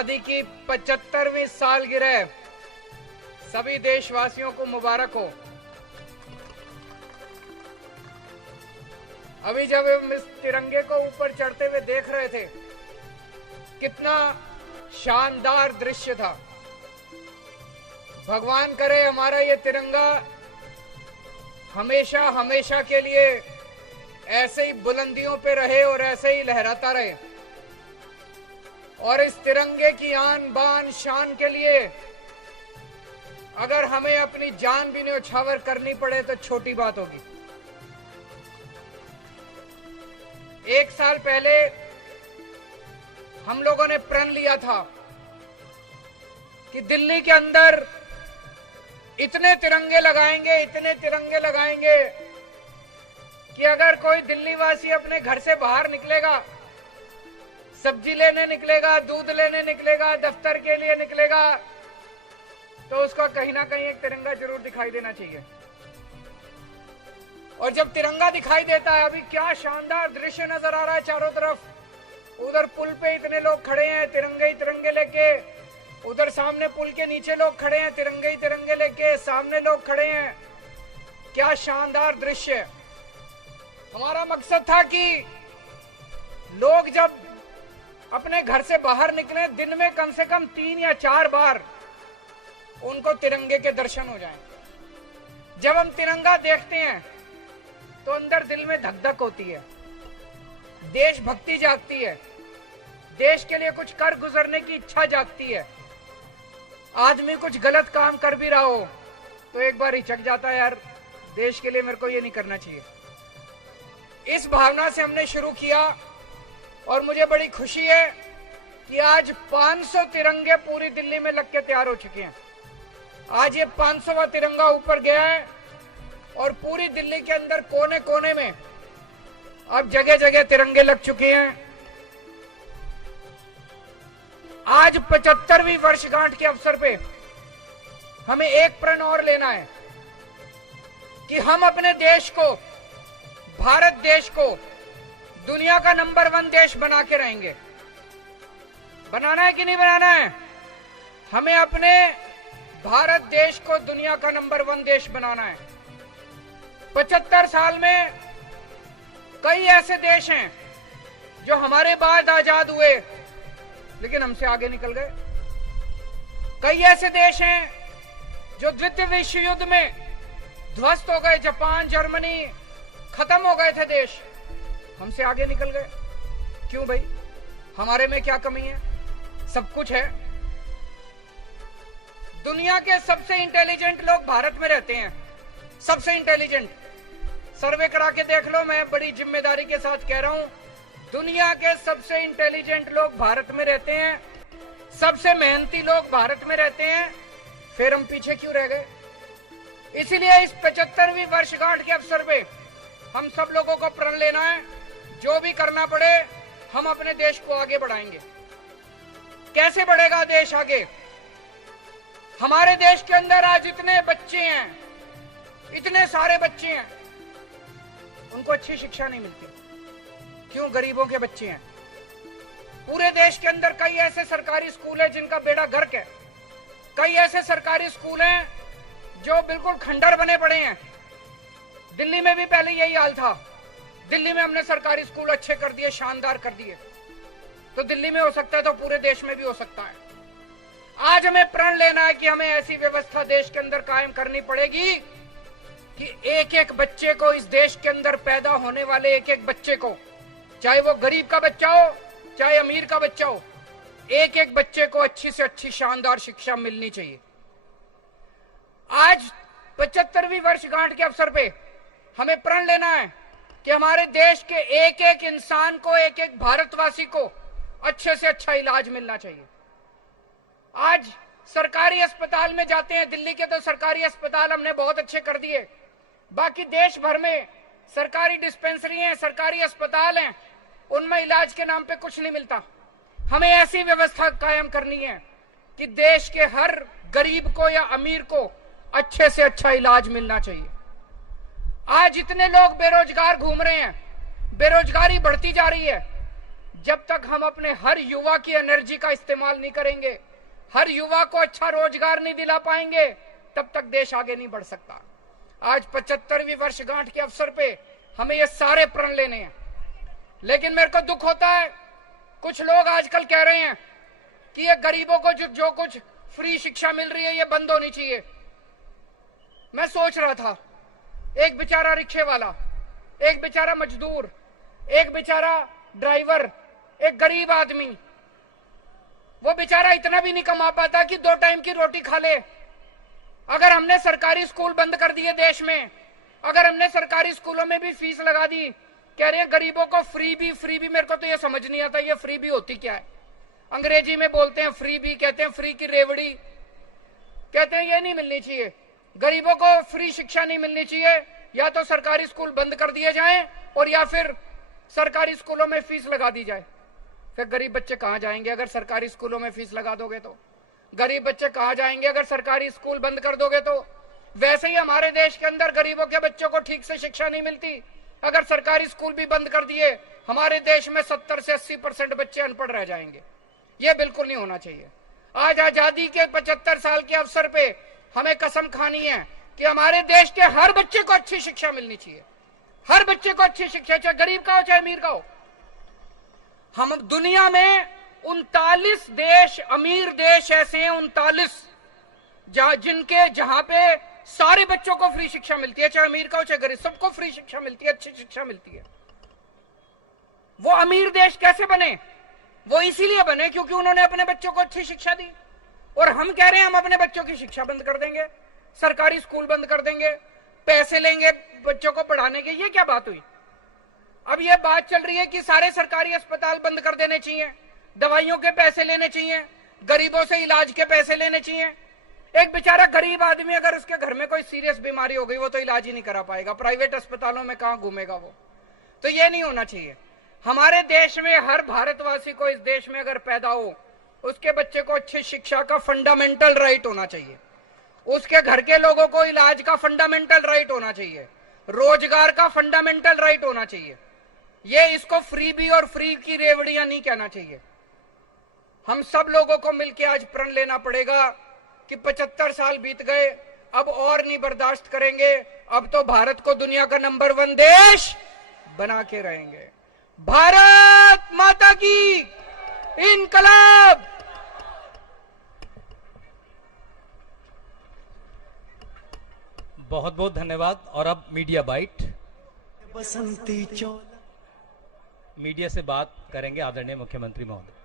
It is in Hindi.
आजादी की 75वीं सालगिरह सभी देशवासियों को मुबारक हो। अभी जब हम इस तिरंगे को ऊपर चढ़ते हुए देख रहे थे, कितना शानदार दृश्य था। भगवान करे हमारा ये तिरंगा हमेशा हमेशा के लिए ऐसे ही बुलंदियों पे रहे और ऐसे ही लहराता रहे। और इस तिरंगे की आन बान शान के लिए अगर हमें अपनी जान भी न्यौछावर करनी पड़े तो छोटी बात होगी। 1 साल पहले हम लोगों ने प्रण लिया था कि दिल्ली के अंदर इतने तिरंगे लगाएंगे कि अगर कोई दिल्ली वासी अपने घर से बाहर निकलेगा, सब्जी लेने निकलेगा, दूध लेने निकलेगा, दफ्तर के लिए निकलेगा, तो उसको कहीं ना कहीं एक तिरंगा जरूर दिखाई देना चाहिए। और जब तिरंगा दिखाई देता है, अभी क्या शानदार दृश्य नजर आ रहा है चारों तरफ। उधर पुल पे इतने लोग खड़े हैं तिरंगे ही तिरंगे लेके, उधर सामने पुल के नीचे लोग खड़े हैं तिरंगे ही तिरंगे लेके, सामने लोग खड़े हैं। क्या शानदार दृश्य है। हमारा मकसद था कि लोग जब अपने घर से बाहर निकले, दिन में कम से कम 3 या 4 बार उनको तिरंगे के दर्शन हो जाएं। जब हम तिरंगा देखते हैं तो अंदर दिल में धक धक होती है, देशभक्ति जागती है, देश के लिए कुछ कर गुजरने की इच्छा जागती है। आदमी कुछ गलत काम कर भी रहा हो तो एक बार हिचक जाता है, यार देश के लिए मेरे को ये नहीं करना चाहिए। इस भावना से हमने शुरू किया और मुझे बड़ी खुशी है कि आज 500 तिरंगे पूरी दिल्ली में लग के तैयार हो चुके हैं। आज ये 500वां तिरंगा ऊपर गया है और पूरी दिल्ली के अंदर कोने कोने में अब जगह जगह तिरंगे लग चुके हैं। आज 75वीं वर्षगांठ के अवसर पे हमें एक प्रण और लेना है कि हम अपने देश को, भारत देश को दुनिया का नंबर 1 देश बना के रहेंगे। बनाना है कि नहीं बनाना है? हमें अपने भारत देश को दुनिया का नंबर 1 देश बनाना है। 75 साल में कई ऐसे देश हैं जो हमारे बाद आजाद हुए लेकिन हमसे आगे निकल गए। कई ऐसे देश हैं जो द्वितीय विश्व युद्ध में ध्वस्त हो गए, जापान, जर्मनी, खत्म हो गए थे देश, हमसे आगे निकल गए। क्यों भाई? हमारे में क्या कमी है? सब कुछ है। दुनिया के सबसे इंटेलिजेंट लोग भारत में रहते हैं, सबसे इंटेलिजेंट। सर्वे करा के देख लो, मैं बड़ी जिम्मेदारी के साथ कह रहा हूं, दुनिया के सबसे इंटेलिजेंट लोग भारत में रहते हैं, सबसे मेहनती लोग भारत में रहते हैं। फिर हम पीछे क्यों रह गए? इसीलिए इस 75वीं वर्षगांठ के अवसर पे हम सब लोगों को प्रण लेना है, जो भी करना पड़े हम अपने देश को आगे बढ़ाएंगे। कैसे बढ़ेगा देश आगे? हमारे देश के अंदर आज इतने बच्चे हैं, इतने सारे बच्चे हैं, उनको अच्छी शिक्षा नहीं मिलती। क्यों? गरीबों के बच्चे हैं। पूरे देश के अंदर कई ऐसे सरकारी स्कूल हैं जिनका बेड़ा गर्क है। कई ऐसे सरकारी स्कूल हैं जो बिल्कुल खंडर बने पड़े हैं। दिल्ली में भी पहले यही हाल था। दिल्ली में हमने सरकारी स्कूल अच्छे कर दिए, शानदार कर दिए। तो दिल्ली में हो सकता है तो पूरे देश में भी हो सकता है। आज हमें प्रण लेना है कि हमें ऐसी व्यवस्था देश के अंदर कायम करनी पड़ेगी कि एक एक बच्चे को, इस देश के अंदर पैदा होने वाले एक एक बच्चे को, चाहे वो गरीब का बच्चा हो चाहे अमीर का बच्चा हो, एक एक बच्चे को अच्छी से अच्छी शानदार शिक्षा मिलनी चाहिए। आज 75वीं वर्षगांठ के अवसर पे हमें प्रण लेना है कि हमारे देश के एक एक इंसान को, एक एक भारतवासी को अच्छे से अच्छा इलाज मिलना चाहिए। आज सरकारी अस्पताल में जाते हैं, दिल्ली के तो सरकारी अस्पताल हमने बहुत अच्छे कर दिए, बाकी देश भर में सरकारी डिस्पेंसरी हैं, सरकारी अस्पताल हैं, उनमें इलाज के नाम पे कुछ नहीं मिलता। हमें ऐसी व्यवस्था कायम करनी है कि देश के हर गरीब को या अमीर को अच्छे से अच्छा इलाज मिलना चाहिए। आज इतने लोग बेरोजगार घूम रहे हैं, बेरोजगारी बढ़ती जा रही है, जब तक हम अपने हर युवा की एनर्जी का इस्तेमाल नहीं करेंगे, हर युवा को अच्छा रोजगार नहीं दिला पाएंगे, तब तक देश आगे नहीं बढ़ सकता। आज 75वीं वर्षगांठ के अवसर पे हमें ये सारे प्रण लेने हैं। लेकिन मेरे को दुख होता है, कुछ लोग आजकल कह रहे हैं कि ये गरीबों को जो कुछ फ्री शिक्षा मिल रही है ये बंद होनी चाहिए। मैं सोच रहा था, एक बेचारा रिक्शे वाला, एक बेचारा मजदूर, एक बेचारा ड्राइवर, एक गरीब आदमी, वो बेचारा इतना भी नहीं कमा पाता कि 2 टाइम की रोटी खा ले। अगर हमने सरकारी स्कूल बंद कर दिए देश में, अगर हमने सरकारी स्कूलों में भी फीस लगा दी, कह रहे हैं गरीबों को फ्री भी, मेरे को तो ये समझ नहीं आता ये फ्री भी होती क्या है। अंग्रेजी में बोलते हैं फ्री भी, कहते हैं फ्री की रेवड़ी, कहते हैं ये नहीं मिलनी चाहिए। गरीबों को फ्री शिक्षा नहीं मिलनी चाहिए, या तो सरकारी स्कूल बंद कर दिए जाएं और या फिर सरकारी स्कूलों में फीस लगा दी जाए। फिर गरीब बच्चे कहां जाएंगे अगर सरकारी स्कूलों में फीस लगा दोगे तो? गरीब बच्चे कहां जाएंगे अगर सरकारी स्कूल बंद कर दोगे तो? वैसे ही हमारे देश के अंदर गरीबों के बच्चों को ठीक से शिक्षा नहीं मिलती। अगर सरकारी स्कूल भी बंद कर दिए, हमारे देश में 70 से 80% बच्चे अनपढ़ रह जाएंगे। ये बिल्कुल नहीं होना चाहिए। आज आजादी के 75 साल के अवसर पे हमें कसम खानी है कि हमारे देश के हर बच्चे को अच्छी शिक्षा मिलनी चाहिए, हर बच्चे को अच्छी शिक्षा, चाहे गरीब का हो चाहे अमीर का हो। हम दुनिया में 39 देश, अमीर देश ऐसे हैं 39, जहां पे सारे बच्चों को फ्री शिक्षा मिलती है, चाहे अमीर का हो चाहे गरीब, सबको फ्री शिक्षा मिलती है, अच्छी शिक्षा मिलती है। वो अमीर देश कैसे बने? वो इसीलिए बने क्योंकि उन्होंने अपने बच्चों को अच्छी शिक्षा दी। और हम कह रहे हैं हम अपने बच्चों की शिक्षा बंद कर देंगे, सरकारी स्कूल बंद कर देंगे, पैसे लेंगे बच्चों को पढ़ाने के। ये क्या बात हुई? अब ये बात चल रही है कि सारे सरकारी अस्पताल बंद कर देने चाहिए, दवाइयों के पैसे लेने चाहिए, गरीबों से इलाज के पैसे लेने चाहिए। एक बेचारा गरीब आदमी, अगर उसके घर में कोई सीरियस बीमारी हो गई, वो तो इलाज ही नहीं करा पाएगा, प्राइवेट अस्पतालों में कहां घूमेगा वो? तो ये नहीं होना चाहिए। हमारे देश में हर भारतवासी को, इस देश में अगर पैदा हो, उसके बच्चे को अच्छी शिक्षा का फंडामेंटल राइट होना चाहिए, उसके घर के लोगों को इलाज का फंडामेंटल राइट होना चाहिए, रोजगार का फंडामेंटल राइट होना चाहिए। ये इसको फ्री भी और फ्री की रेवड़ियां नहीं कहना चाहिए। हम सब लोगों को मिलकर आज प्रण लेना पड़ेगा कि 75 साल बीत गए, अब और नहीं बर्दाश्त करेंगे। अब तो भारत को दुनिया का नंबर 1 देश बना के रहेंगे। भारत माता की इनकलाब। बहुत बहुत धन्यवाद। और अब मीडिया बाइट, बसंती चोला मीडिया से बात करेंगे आदरणीय मुख्यमंत्री महोदय।